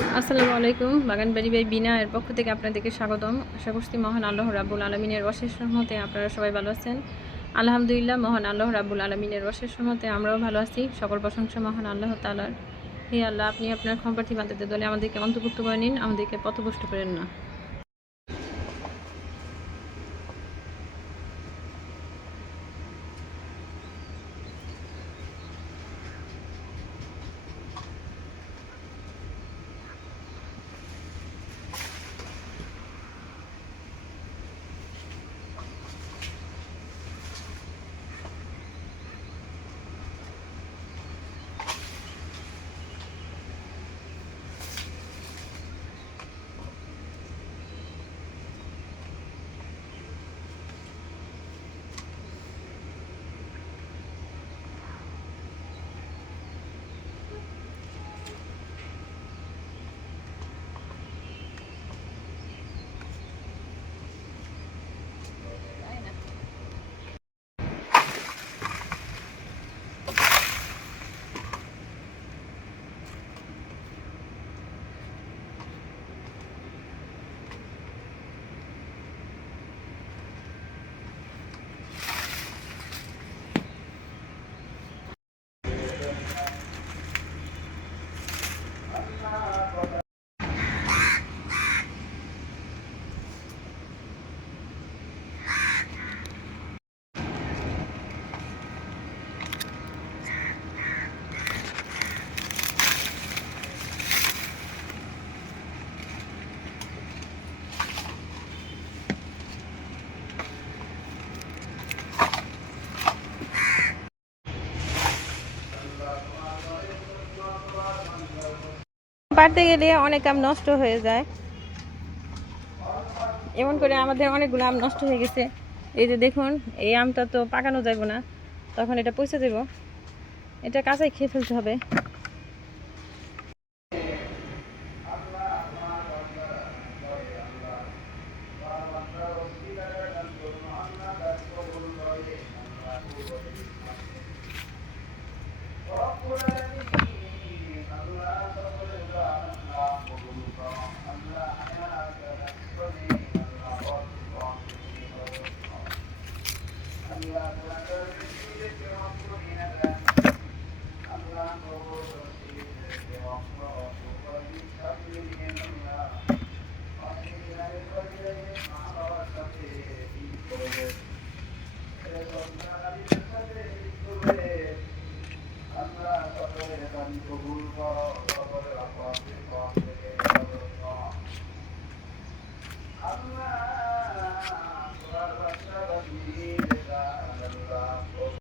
আসসালামু আলাইকুম। বাগানবাড়ি বাই বিনা এর পক্ষ থেকে আপনাদেরকে স্বাগতম। আশা করছি মহান আল্লাহ রাব্বুল আলামিনের অশেষ রহমতে আপনারা সবাই ভালো আছেন। আলহামদুলিল্লাহ, মহান আল্লাহ রাব্বুল আলামিনের অশেষ রহমতে আমরাও ভালো আছি। সকল প্রশংসা মহান আল্লাহ তাআলার। হে আল্লাহ, আপনি আপনার ক্ষমাপ্রার্থী বান্দাদের দলে আমাদেরকে অন্তর্ভুক্ত করে নিন, আমাদেরকে পথভ্রষ্ট করেন না। পাড়তে গেলে অনেক আম নষ্ট হয়ে যায়। এমন করে আমাদের অনেকগুলো আম নষ্ট হয়ে গেছে। এই যে দেখুন, এই আমটা তো পাকানো যাবে না, তখন এটা পচে দেব। এটা কাঁচাই খেয়ে ফেলতে হবে।